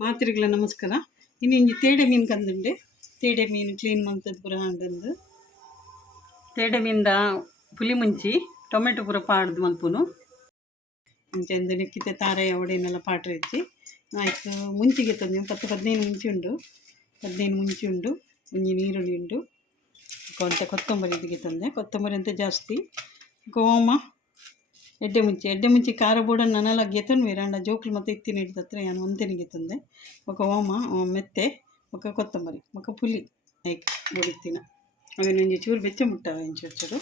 ಮಾತ್ರಿಗಳ ನಮಸ್ಕಾರ. ಇನ್ನು ಇಂಜಿ ತೇಡೆ ಮೀನು ಕಂದುಂಡೆ ತೇಡೆ ಮೀನು ಕ್ಲೀನ್ ಮಂತದ್ದು ಪೂರ ಹಾಂಡಂದು. ತೇಡೆ ಮೀನ್ದ ಪುಲಿ ಮುಂಚಿ ಟೊಮೆಟೊ ಪೂರ ಪಾಡ್ದು ಮಲ್ಪುನು. ಮುಂಚೆಂದು ನೆಕ್ಕಿತೆ ತಾರೆ ಒಡೆನೆಲ್ಲ ಪಾಟ್ರೆ ಹೆಚ್ಚಿ. ಆಯಿತು, ಮುಂಚಿಗೆ ತಂದು ಪತ್ತು ಹದಿನೈದು ಮುಂಚಿ ಉಂಡು. ಹದಿನೈದು ಮುಂಚಿ ಉಂಡು. ಒಂಜಿ ನೀರುಳ್ಳಿ ಉಂಡು. ಕೊಂತ ಕೊತ್ತಂಬರಿ ಇದಕ್ಕೆ ತಂದೆ. ಕೊತ್ತಂಬರಿ ಅಂತ ಜಾಸ್ತಿ. ಗೋಮ ಎಡ್ಡೆ ಮುಂಚೆ ಎಡ್ಡೆ ಮುಂಚೆ ಖಾರ ಬೂಡ ನನ್ನೆಲ್ಲ ಗೆತನು ವೀರಾಂಡ ಜೋಕ್ಲು ಮತ್ತೆ ಇತ್ತಿನ ಹಿಡ್ದತ್ರ ಏನು ಒಂದಿನ ಗೆತ್ತಂದೆ ಒಕ ಓಮ ಮೆತ್ತೆ ಒಕ ಕೊತ್ತಂಬರಿ ಒಕ ಪುಲಿ. ಐಕ್ ಬುಡಿತ್ತಿನ ಅದನ್ನು ಒಂಜಿ ಚೂರು ಬೆಚ್ಚ ಮುಟ್ಟವ ಇಂಚೂರು ಚೂರು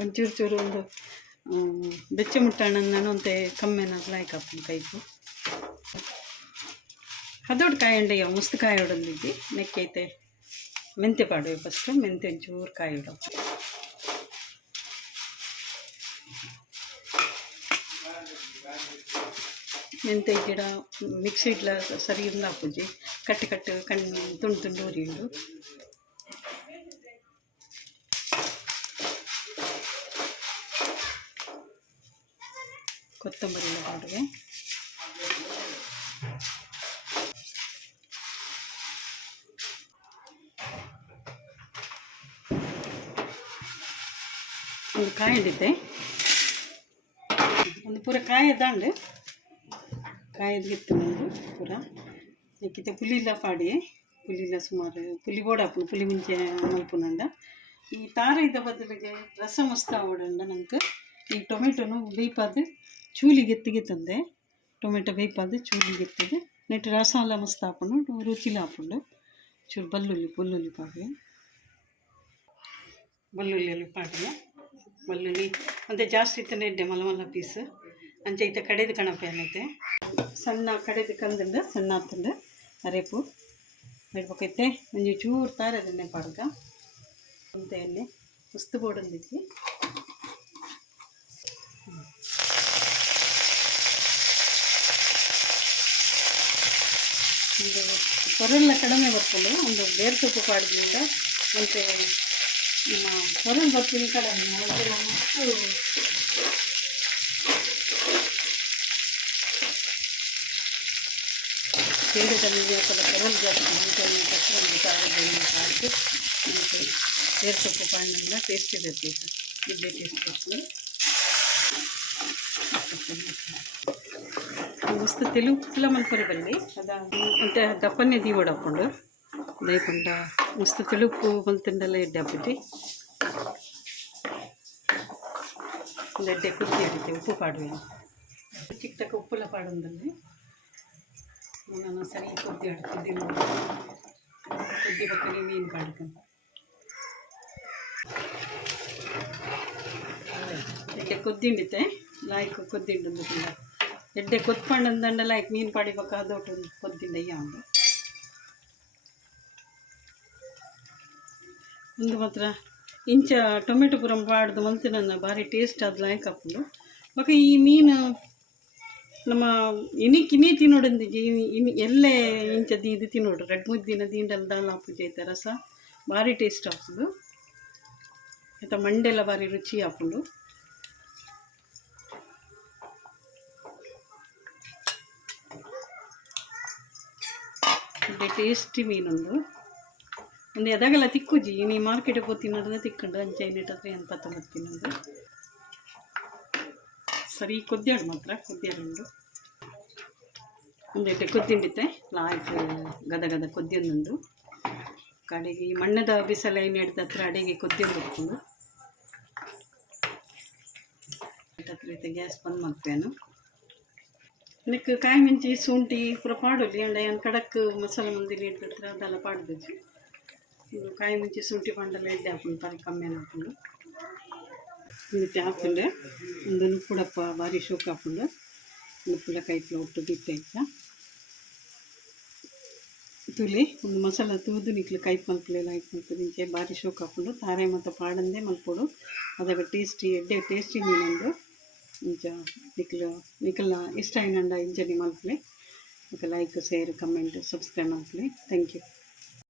ಒಂಚೂರು ಚೂರು ಒಂದು ಬೆಚ್ಚ ಮುಟ್ಟಣ್ಣ ನಾನು ಅಂತ ಕಮ್ಮೆನ ಲಾಯ್ಕಪ್ಪ ಕೈಕು ಹದೋಡು ಕಾಯಿ ಮುಸ್ತು ಕಾಯಿ ಹೊಡೊಂದಿದ್ದಿ ನೆಕ್ಕೈತೆ ಮೆಂತೆ ಪಾಡುವೆ ಫಸ್ಟ್ ಮೆಂತೆ ಚೂರು ಕಾಯಿ ಹೊಡೋ ಮೆಂತೆ ಗಿಡ ಮಿಕ್ಸಿ ಇಡ್ಲ, ಸರಿ ಇಲ್ಲ ಪೂಜೆ. ಕಟ್ಟು ಕಟ್ಟು ಕಣ್ಣು ತುಂಡು ತುಂಡು ಉರಿಯುಂಡು. ಕೊತ್ತಂಬರಿ ಎಲ್ಲ ಒಂದು ಕಾಯಿ ಹಿಡಿತೆ ಒಂದು ಪೂರ ಕಾಯಿ ದಾಂಡು ಕಾಯದ ಗಿತ್ತು ಒಂದು ಪೂರ. ನೆಕ್ಕಿತೆ ಪುಲಿಲ ಪಾಡಿ. ಪುಲಿಲ ಸುಮಾರು ಪುಲಿ ಬೋಡಾಪುನು ಪುಲಿ ಮುಂಚೆ ಮಲ್ಪುನಂಡ ಈ ತಾರ ಇದ್ದ ಬದಲಿಗೆ ರಸ ಮಸ್ತ್ ಓಡಂಡ ನಂಗೆ. ಈ ಟೊಮೆಟೊನು ಬೇಯ್ಪಾದು ಚೂಲಿಗೆತ್ತಿಗೆ ತಂದೆ ಟೊಮೆಟೊ ಬೇಯ್ಪಾದು ಚೂಲಿಗೆತ್ತಿಗೆ ನೆಟ್ಟು ರಸ ಎಲ್ಲ ಮಸ್ತ್ ಹಾಕೊಂಡು ರುಚಿಲ ಹಾಕೊಂಡು ಚೂರು ಬಲ್ಲುಳ್ಳಿ ಬಲ್ಲುಳ್ಳಿ ಪಾಡಿ. ಬಲ್ಲುಳ್ಳಿ ಪಾಡಿಗೆ ಬಲ್ಲುಳ್ಳಿ ಮತ್ತು ಜಾಸ್ತಿ ಇತ್ತನೆ ಇಡ್ಡೆ ಮಲ ಮಲ್ಲ ಪೀಸ್ ಅಂಚೆ ಐತೆ ಕಡೆದು ಕಣಪ ಏನೈತೆ. ಸಣ್ಣ ಕಡೆದು ಕಂದುಂಡು ಸಣ್ಣ ಹತ್ತಂಡು ಅರೆಪು. ಇಡ್ಬೇಕೈತೆ ಒಂಜಿ ಚೂರು ತಾರೆ ಅದನ್ನೆ ಪಾಡ್ಗ. ಅಂತ ಎಣ್ಣೆ. ಮಸ್ತ್ ಬೋಡಂದಿದ್ವಿ ಒಂದು ಕೊರೆಲ್ಲ ಕಡಿಮೆ ಬರ್ಕೊಂಡು ಒಂದು ಬೇರೆ ಸೊಪ್ಪು ಪಾಡಿದ್ರಿಂದ ಮತ್ತು ಹೊರಗೆ ಬರ್ತೀನಿ ಕಡೆ ನಾನು ಸೇರಿದಲ್ಲಿ ಸ್ವಲ್ಪ ಹೊರಗೆ ಬರ್ತೀನಿ ಹಾಕಿ ಮತ್ತು ಸೇರ್ಸೊಪ್ಪು ಪಾಂಡೆಲ್ಲ ಟೇಸ್ಟ್ ಇರುತ್ತೆ ಈಗ ಇಡ್ಲಿ ಟೇಸ್ಟ್ ಬರ್ತದೆ ವಸ್ತು ತೆಲುಗು ಫಿಲಮ್ ಅನ್ಕೊರಿ ಬರಲಿ ಅದ ಅಂತ ದಪ್ಪನೇ ದೀವಡ ಹಾಕ್ಕೊಂಡು లేకుండా మస్తు తెలుపు మల్తుండలే డబ్బుటి ಲಡ್ಡೆ ಕುದ್ದಿ ಹಿಡಿತೆ ಉಪ್ಪು ಪಾಡುವೆ ಚಿಕ್ಕ ತಕ್ಕ ಉಪ್ಪೆಲ್ಲ ಪಾಡೊಂದಲ್ಲಿ ನಾನು ಸರಿ ಕುದ್ದಿ ಹಿಡ್ ಕುದ್ದಿ ನೋಡಿ ಕುದ್ದಿ ಪಕ್ಕನೆ ಮೀನು ಪಾಡ್ಕೊಂಡು ಇದಕ್ಕೆ ಕುದ್ದಿಂಡಿತೆ ಲಾಯ್ಕ್ ಕುದ್ದಿಂಡು ತುಂಬ ಎಡ್ಡೆ ಕೊತ್ಪಂಡಂದಂಡ ಲಾಯ್ಕ್ ಮೀನು ಪಾಡಿಬೇಕು ಅದೊಟ್ಟು ಕೊದ್ದಿಂಡಯ್ಯ ಉಂಡು ಒಂದು ಮಾತ್ರ. ಇಂಚ ಟೊಮೆಟೊ ಪುರಂ ಪಾಡ್ದು ಮಲ್ತಿನ ಭಾರಿ ಟೇಸ್ಟ್ ಅದು ಲಾಯ್ಕ್ ಹಾಕೊಂಡು. ಬೊಕ ಈ ಮೀನು ನಮ್ಮ ಇನಿ ಕಿನಿ ತಿನ್ನೋಡಂದಿಗೆ ಇನಿ ಎಲ್ಲೇ ಇಂಚ ಇದು ತಿನ್ನೋಡು. ರೆಡ್ ಮುದ್ದಿನ ದೀಂಡಲ್ ದಾಲ್ ಪೂಜೆ ಐತೆ ರಸ ಭಾರಿ ಟೇಸ್ಟ್ ಹಾಕ್ಸೋದು ಆಯ್ತಾ ಮಂಡೆಲ್ಲ ಭಾರಿ ರುಚಿ ಹಾಕೊಂಡು ಟೇಸ್ಟಿ ಮೀನೊಂದು. ಒಂದು ಎದಾಗಲ್ಲ ತಿಕ್ಕುಜಿ ನೀ ಮಾರ್ಕೆಟಿಗೆ ಹೋಗಿ ತಿನ್ನೋದನ್ನ ತಿಕ್ಕೊಂಡು, ಅಂಚೆ ಐನೆಟ್ಟದ್ರೆ ಏನು ಪತ್ತ ತಿನ್ನೋದು? ಸರಿ ಕೊದ್ಯಾಡು ಮಾತ್ರ ಕೊದ್ಯಾಡು ಒಂದೆಟ್ಟೆ ಕೊದ್ದಿಂಡಿತ್ತೆ ಲಾಯ್ಕ್ ಗದ ಗದ ಕೊದ್ಯೊಂದುಂಡು ಕಡೆಗೆ ಈ ಮಣ್ಣದ ಬಿಸಲ ಏನು ಹತ್ರ ಅಡಿಗೆ ಇಟ್ಕೊಂಡು ಹತ್ರ ಗ್ಯಾಸ್ ಬಂದ್ ಮಾಡ್ತೇನು. ಕಾಯಿ ಮಿಂಚಿ, ಶುಂಠಿ, ಪೂರ ಪಾಡೋಲಿ, ಅಂಡ ಏನು ಖಡಕ್ ಮಸಾಲೆ ಮಂದಿಲಿ ಇಡ್ತಿರ್ತ್ರ ಅದೆಲ್ಲ ಪಾಡ್ಬೇಕು. ಇದು ಕಾಯಿ శుంఠి పంటలు అయితే ಹಾಕೊಂಡು ಪರಿ ಕಮ್ಮಿ ಹಾಕೊಂಡು. ಇದಕ್ಕೆ ಹಾಕೊಂಡೆ ಒಂದು ನುಪ್ಪುಡಪ್ಪ ಭಾರಿ ಶೋಕ್ ಹಾಕೊಂಡು ನುಪ್ಪುಡ ಕೈತ್ಲ ಒಟ್ಟು ಬಿತ್ತೈತ ತುಲಿ, ಒಂದು ಮಸಾಲ ತೂದು ನಿಕ್ಲು ಕೈ ಮಲ್ಪಲೆಲ್ಲ ಹಾಕಿ ಮಲ್ಪದು ಇಂಚೆ ಭಾರಿ ಶೋಕ ಹಾಕೊಂಡು ತಾರೆ ಮತ್ತು ಪಾಡಂದೆ ಮಲ್ಪೊಡು. ಅದಾಗ ಟೇಸ್ಟಿ ಎಡ್ಡೆ ಟೇಸ್ಟಿ ಮೀನೊಂದು ಇಂಚ ನಿಕ್ಲು ನಿಕ್ಲ ಇಷ್ಟ ಆಯ್ನಂಡ ಇಂಚನಿ ಮಲ್ಪಲೆ ಲೈಕ್ ಶೇರ್ ಕಮೆಂಟ್ ಸಬ್ಸ್ಕ್ರೈಬ್ ಮಲ್ಪಲೆ ಥ್ಯಾಂಕ್ ಯು